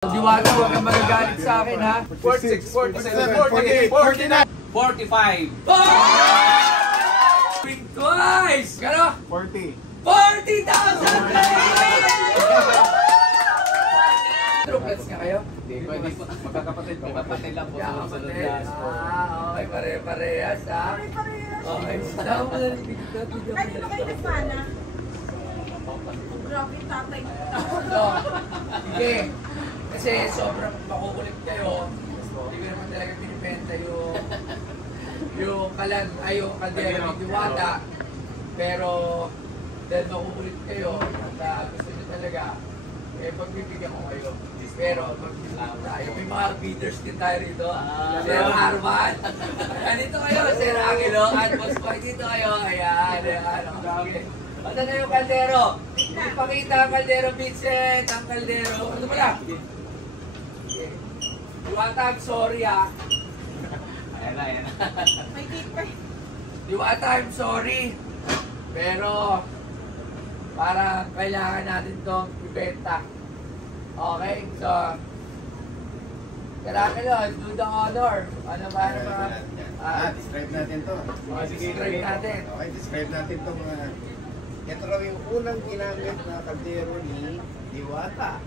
Diwata, huwag kang magagalit sa akin, ha? 46, 47, 48, 49, 45. Wing twice! Gano? 40. 40,000 Triplets nga kayo? Hindi, pwede po. Magkakapatid po. Magkakapatid lang po. Magkakapatid. Okay, pare-parehas, ha? Okay, saan mo narinig ito? Kahit na kayo nagmana. Grabe yung tatay. Sige. Kasi sobrang makukulit kayo. Hindi ko naman talaga pinipenta yung kaldero ng Diwata. Pero dahil makukulit kayo at gusto nyo talaga, pagbibigyan ko kayo. Pero tayo, may mga bidders din tayo rito. Sir Arman. Nandito kayo, Sir Angelo. At Boss Boy, dito kayo. Ayan. Ito na yung kaldero. Ipakita ang kaldero, Vincent. Ang kaldero. Ano pala? Diwata, I'm sorry, ha. Ayan na, ayan na. May keeper. Diwata, I'm sorry. Pero parang kailangan natin itong ibenta. Okay? So, kailangan do the honor. Ano ba? Describe natin to. Describe natin. Okay, describe natin to mga... Ito raw yung unang ginamit na kaldero ni Diwata.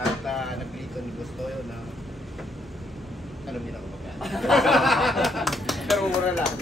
At nagpilito ni Gustoyo na... Alam niyo na kung magkano. Pero mura lang.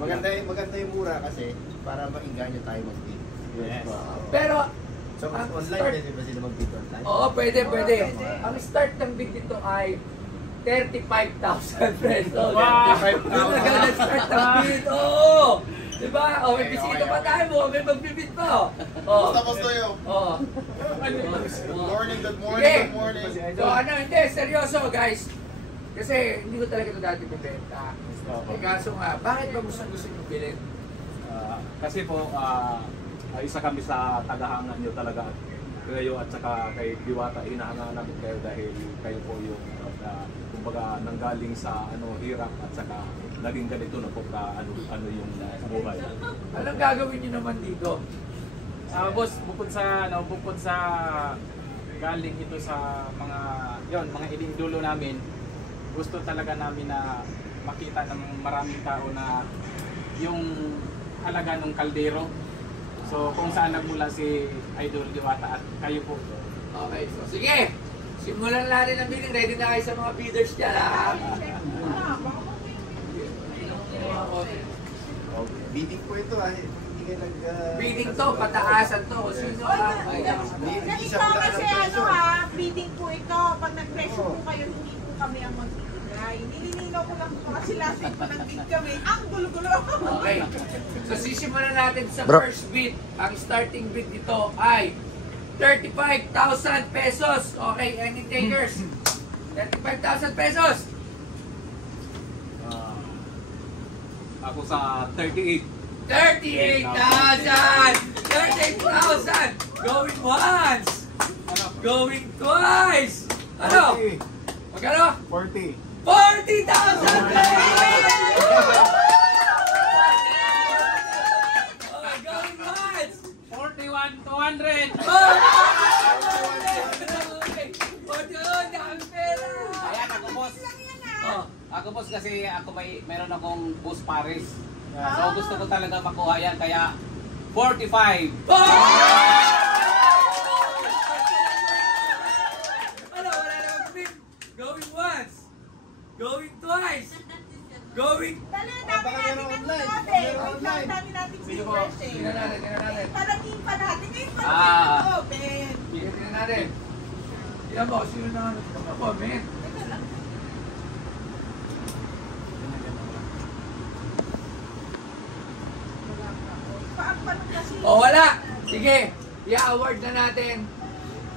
Maganda yung mura kasi para maingganyo tayo mag-bid. Yes. Pero, So, online din ba sila mag-bid online? oo, pwede. Ang start ng bid nito ay 35,000 pesos. Wow! 35,000 nag-start ng bid. Oo! Diba? O, may bisita pa tayo. May magbibid pa. Oo. Tapos tayo. Oo. Good morning, good Sige. morning, good morning. So, hindi, seryoso guys. Kasi hindi ko talaga ito dati bibenta. Kaso nga, bakit ba gusto nyo bilhin? Kasi po, isa kami sa tagahangan nyo talaga. Kayo at saka kay Diwata, hinahangaan namin kayo dahil kayo po yung kumbaga nanggaling sa hirap at saka naging ganito na po ano yung buhay. Anong gagawin nyo naman dito? Boss, bukod sa galing ito sa mga idindulo namin, gusto talaga namin na makita ng maraming tao na yung halaga ng kaldero. So kung saan nagmula si Idol Diwata at kayo po. Okay, so sige! Simulan natin ang bidding. Ready na kayo sa mga bidders dyan, ha? Bidding po ito hindi kayo nag... Bidding to, pataasan to. Sino ang... Ganito kasi bidding po ito. Pag nag-presyo po kayo, hindi po kami ang magbibigay. Nililinaw ko lang po kasi last week pa nag-bid kami. Ang gulo-gulo. Okay. So sisimulan natin sa first bid. Ang starting bid nito ay 35,000 pesos. Okay, any takers? 35,000 pesos. Ako sa 38. 38,000! 38,000! Going once! Going twice! Ano? Magkano? 40. 40,000 pesos! Okay, going once! 41,200! Ayan ako boss. Oh. Ako boss kasi meron akong bus Paris. So gusto ko talaga makuha yan kaya 45. Ano, wala namang bid. Going once. Going twice. Going... Dali, dami natin ng order. Ang dami natin viewers eh. Tingnan natin. Palaging pa natin. Ngayon pa Ah. natin open. Tingnan natin. Tingnan mo, sino na comment? Paagpanog kasi. O wala! Sige, i-award na natin.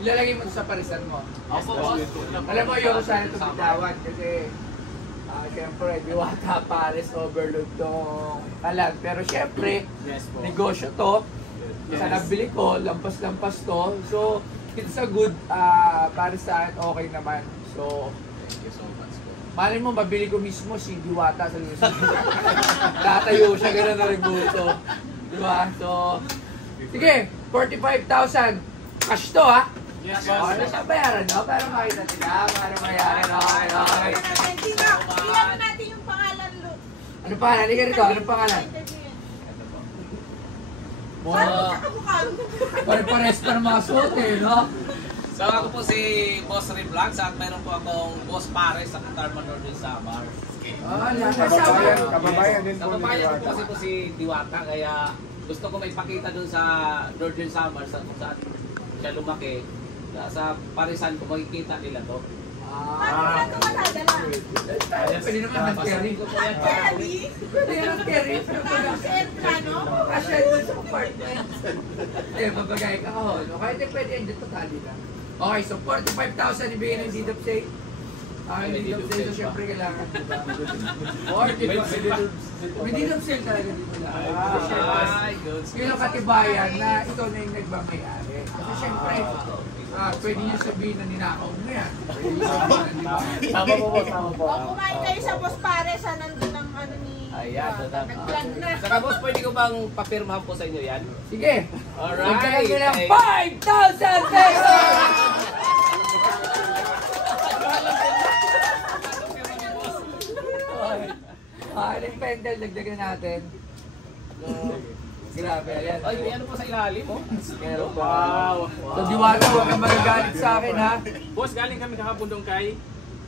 Ilalagay mo sa parisan mo. Opo boss. Alam mo, yung sana ito bitawan kasi siyempre, Diwata, Paris, overload tong kalag. Pero siyempre, Yes po. negosyo to. Sa nabili ko, lampas-lampas to. So, it's a good, para sa akin, okay naman. So, Thank you so much po. malay mo, mabili ko mismo si Diwata sa Luzon. Tatayo siya, gano'n na rin buto. Diba? So, sige, 45,000. Cash to, ha? Yes, Oh, boss. nasa bayaran, no? Para makita sila, para mayaran. Okay, okay. Ilan natin yung pangalan, Luke. Ano pangalan? Halika rito, anong pangalan? Saan magkakamukha? Pare-pares pa ng mga suot eh, no? So ako po si Boss Ray Vlogs at meron po akong Boss Pares sa Katarman Northern Samar. Kababayan din po ni Kababayan ko Diwata. kasi po si Diwata kaya gusto ko maipakita dun sa Northern Samar sa kung saan siya lumaki. Sa Parisan ko makikita nila to. Paano ito matadala? Pwede naman ng carry. Pasahin ko po yan para Daddy? Pwede yan ng carry. Parang si Edra, no? Kasya doon sa apartment. Eh, mabagay ka kahon. O kahit pwede yan dyan, totally lang. Okay, so 45,000 ibigay ng deed of sale. Ang deed of sale, so syempre kailangan, diba? Or, may deed of sale talaga dito lang. Ay, good. Yun ang katibayan na ikaw na yung nagbangayari. Kasi syempre, pwede niya sabihin na ninakaw mo yan. Pwede niya sabihin na, di ba? Tama po, boss. Tama po. O kumain kayo sa Boss Pares, nandun ang ano ni... Ayan, Nag-plan na. Saka boss, pwede ko bang papirmahan po sa inyo yan? Sige! Alright. Magkakas mo ng 5,000 pesos! Yung pendel, dagdagan natin. Grabe, ayan. Ay, may ano po sa ilalim, oh. Meron pa. Wow. So, Diwata, huwag kang magagalit sa akin, ha? Boss, galing kami kahapon doon kay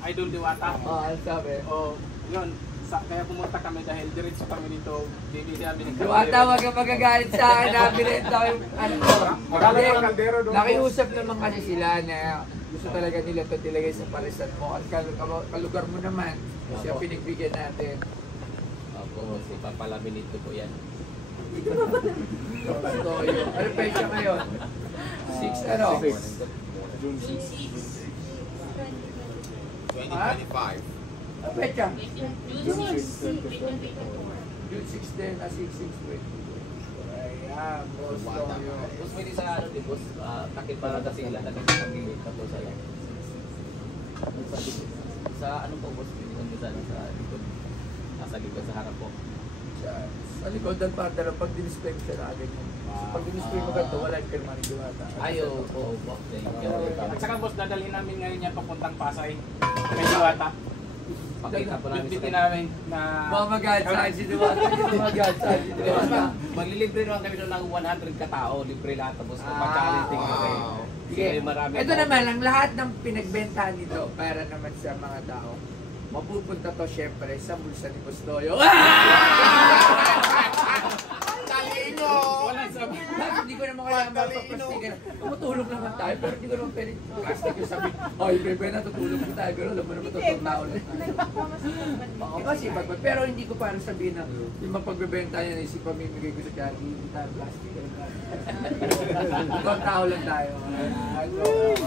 Idol Diwata. Ano sabi? Oh, yun. Kaya pumunta kami dahil diretso kami dito. Hindi kami Diwata, huwag kang magagalit sa akin, ha? Binenta ko yung ano ko. Marami ng kaldero doon. Nakiusap naman kasi sila na gusto talaga nila ito nilagay sa parisan mo. At kalugar mo naman. Kasi ang pinagbigyan natin. Opo, si Papalamin ito po yan. So, yun. Ano pecha ngayon? 6 ano? June 6. 2025. Ano pecha? June 6 din, 6-6-20. Ayan, boss Toyo. Boss, pwede sa ano din, boss. Takip para kasi sila na nagkakagilid ka po sa yan. Sa ano po, boss? Pwede nyo sa likod. Nasa likod, sa harap po. Sa likod ng partner, pag dinisplay mo siya na agad yun. Pag dinisplay mo ganito, wala yung pirma ni Diwata. Ayaw po, boss. Thank you. At saka boss, dadalhin namin ngayon yan papuntang Pasay. Kay Diwata. Pakita po namin Bitbitin namin na... Mga mag-add sa akin si Diwata. Mga mag-add sa akin si Diwata. Maglilibre naman kami doon ng 100 katao. Libre lahat tapos pag-challenging kami. Sige, marami ito po. naman, ang lahat ng pinagbentahan nito para naman sa mga tao, mapupunta to syempre sa bulsa ni Bustoyo. Talino! Wala sa... Hindi ko naman kailangan mapaplastikan. Tumutulog naman tayo, pero hindi ko naman pwede plastic yung sabi, ay, bebe, natutulog ko tayo, pero alam mo naman totoo na ulit. Oo, kasi pero hindi ko para sabihin na yung mapagbebenta niya na isip pamimigay ko sa kanya, hindi tayo plastic. Ibang tao lang tayo.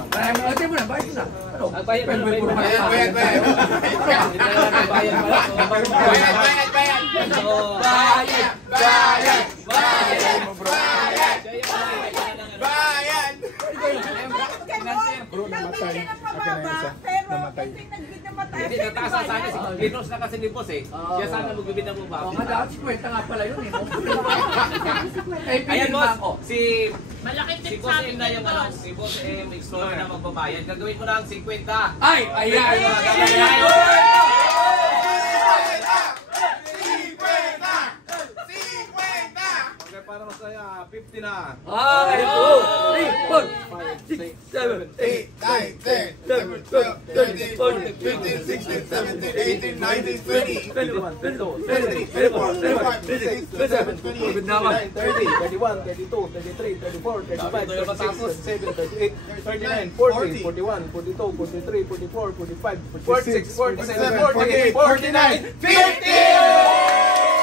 Kaya mo, mo na, bayad mo na. Ano? Bayad mo na, Pwede mo bayad mo na. bayad. Hindi na natin bayan pala. Bayad! So, Bayad! Bayad! Bayad! Bakit ganon? Nagbigyan siya ng mababa, pero ito yung nagbigyan ng mataas. Hindi, nataas na sana. Kinos na kasi ni boss eh. Siya sana magbibid ng baba. Oo nga, dapat 50 nga pala yun eh. Ay, Ayan pinilma boss, ko. si Boss M na yung ano, si Boss M, explorer na magbabayad. Gagawin mo na ang 50. Ay, ayan! Okay, para masaya, 50 na. Okay, 2, 3, 4, 6, 7, 8, 9, 10, 11, 12, 13, 14, 15, 16, 17, 18, 19, 20, 21, 22, 23, 24, 25, 26, 27, 28, 30, 31, 32, 33, 34, 35, 36, 37, 38, 39, 40, 41, 42, 43, 44, 45, 46, 47, 48, 49, 50!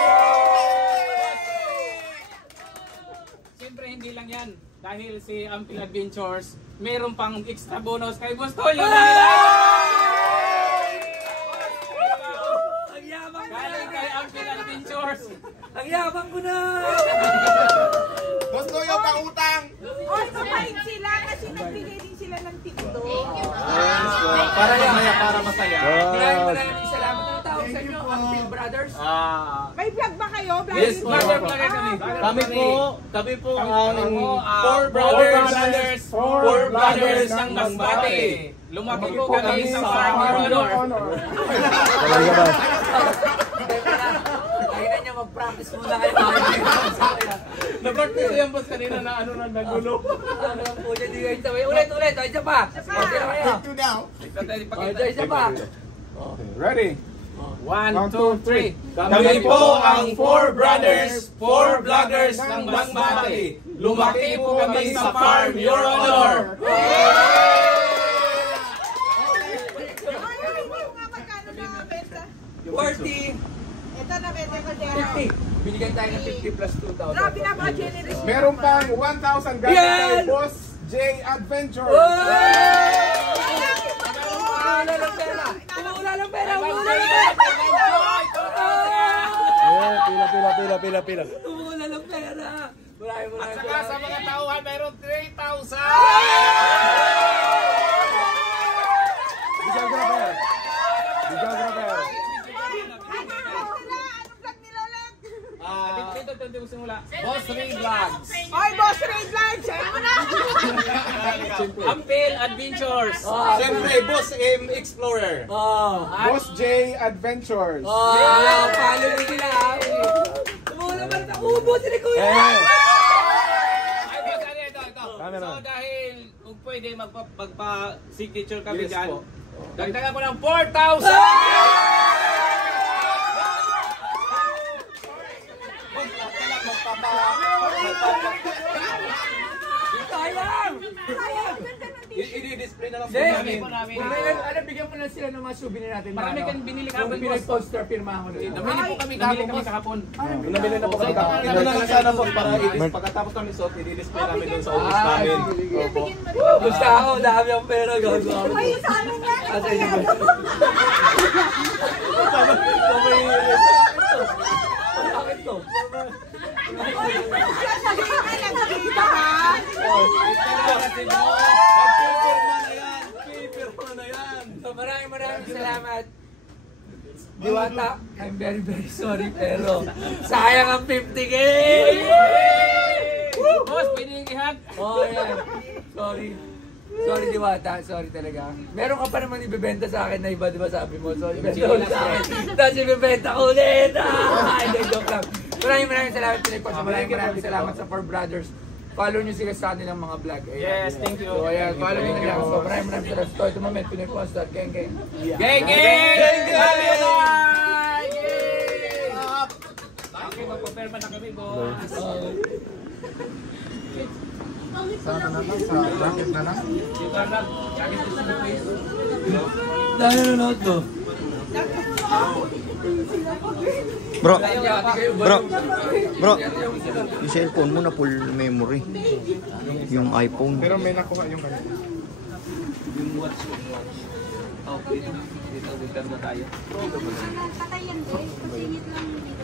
Siyempre hindi lang yan. Dahil si Amping Adventures, meron pang extra bonus kay Boss Toyo. Ang yabang ko Galing na! kay Amping Adventures. Ang yabang ko na! Boss Toyo, pautang! Oy, mabait sila kasi nagbigay din sila ng TikTok. Para yan. Para masaya. Maraming salamat. Ang tawag sa inyo, Amping Brothers. May vlog ba kayo? Yes, Vlogger vlogger kami. Kami po ang Four brothers ng Masbate. Lumaki po kami sa farm honor. Kailan niya mag-practice muna kayo. Na-practice yan boss kanina na ano na nagulo. Ano lang po dyan, di kayo sabay. Ulit, isa pa. Okay na kayo. Isa pa. Ready? 1, 2, 3. Kami po ang four brothers, four vloggers ng Masbate. Lumaki po kami sa farm, Your Honor. Magkano na benta? 40. Ito na benta ko dyan. 50. Binigyan tayo ng 50 plus 2,000. Grabe na ba, generous? Meron pang 1,000 galing kay Yan! Boss J Adventure. Umuula ng pera! Umuula ng pera! Umuula ng pera! Pila. Umuula ng pera! Maraming At saka sa mga tauhan, mayroon 3,000. Dito simula. Boss Ray Vlogs. Oy, Boss Ray Vlog! Share mo na! Ampel Adventures. Siyempre, Boss M Explorer. Boss J Adventures. Follow nyo sila ha! Umuula pa rin ako! Ubo sila kuya! Ay, boss, ano ito? So dahil kung pwede magpa-signature kami dyan, dagdagan ko ng 4,000! Sayang! I-display na lang po Hindi! namin. Bigyan mo na sila ng mga souvenir natin. Marami kang binili kahapon, Yung Pinoy poster, pirmahan mo doon. Namili po kami kahapon. Nabili na po kami. Ito na lang sana po para pagkatapos kami suot, i-display namin doon sa office namin. Opo. Gusto ako, dami ang pera gagawa. Ay, sa amin na! Bakit to? Nagkita ha? So maraming salamat. Diwata, I'm very sorry pero sayang ang 50K! Boss, pwede yung ihag? Oh, yan. Sorry Diwata, sorry talaga. Meron ka pa naman ibebenta sa akin na iba, di ba sabi mo? So, ibenta ulit sa akin. Tapos ibebenta ko ulit! Hindi, joke lang. Maraming salamat Pinoy Post. Maraming salamat sa Four Brothers. Follow nyo sila sa kanilang mga vlog. Yes, thank you. So, ayan, follow nyo na lang. So, maraming salamat sa ito moment. Pinoy Post. Geng! Geng! Okay, magpaperma na kami, boss. Sana na lang, sa bracket na lang. Dahil nanonood to. Bro, yung cellphone mo na full memory. Yung iPhone. Pero may nakuha yung kanina. Okay, dito na tayo. Patayan din, pasingit lang dito.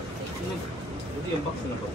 Yung box na po.